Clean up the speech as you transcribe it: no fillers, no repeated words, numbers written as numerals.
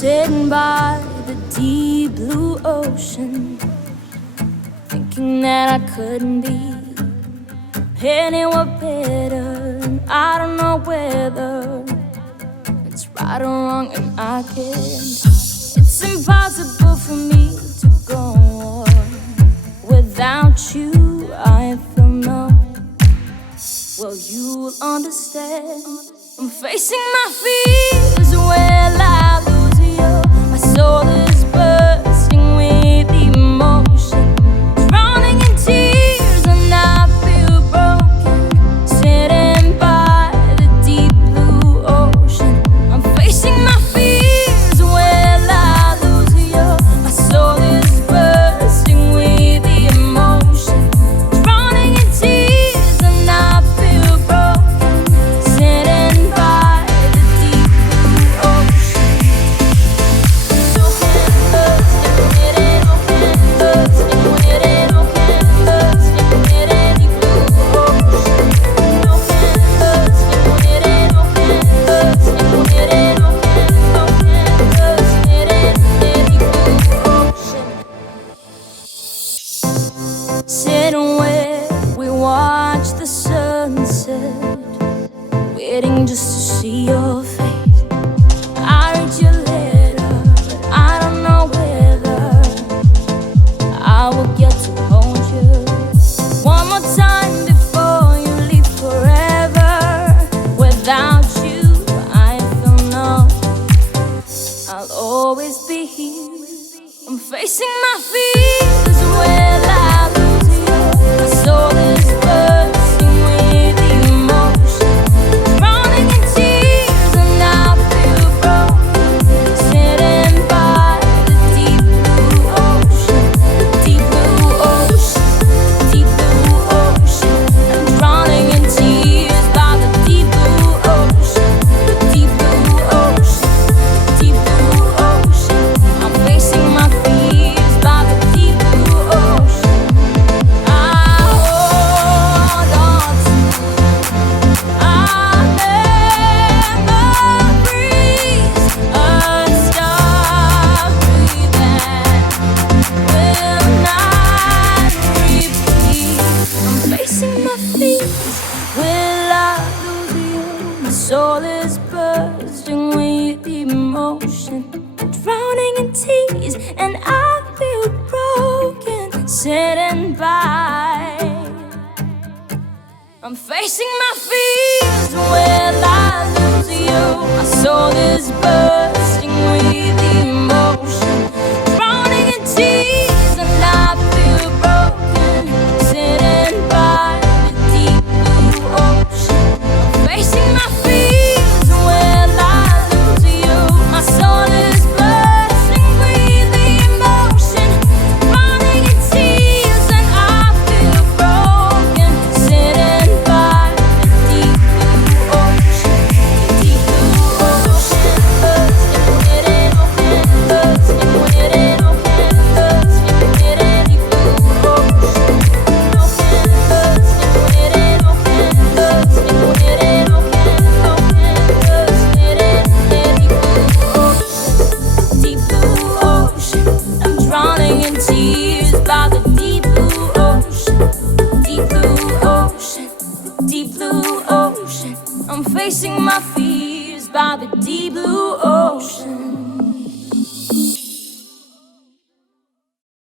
sitting by the deep blue ocean, thinking that I couldn't be anywhere better. And I don't know whether it's right or wrong, and I can't. It's impossible for me to go on without you. I feel numb. Well, you'll understand. I'm facing my fears. Will I lose you? My soul is bursting with emotion, drowning in tears, and I feel broken, sitting by the deep blue ocean. I'm facing my fears. Will I lose you? My soul is bursting with emotion, drowning in tears, and I feel broken, sitting by the deep blue ocean. Sitting where we watch the sunset, waiting just to see your face. I read your letter, but I don't know whether I will get to hold you one more time before you leave forever. Without you, I feel numb. I'll always be here. I'm facing my fears. Will I lose you? My soul is bursting with emotion, drowning in tears, and I feel broken, sitting by the deep blue ocean, deep blue ocean, deep blue ocean. I'm drowning in tears by the deep blue ocean, deep blue ocean, deep blue ocean. I'm facing my fears by the deep blue ocean. I hold on to you. I never freeze or stop breathing. Will not repeat. I'm facing my fears. Will I lose you? My soul is bursting with emotion, drowning in tears, and I feel broken, sitting by. I'm facing my fears. Will I lose you? My soul is bursting with emotion, drowning in tears, and I feel broken, sitting by the deep blue ocean. I'm facing my fears. Will I lose you? My soul is bursting with emotion, drowning in tears, and I feel broken, sitting by the deep blue ocean, deep blue ocean, bursting with emotion, bursting with emotion, bursting with deep blue ocean, bursting with emotion, bursting with deep blue ocean. I'm drowning in tears by the deep blue ocean, deep blue ocean, deep blue ocean. I'm facing my fears by the deep blue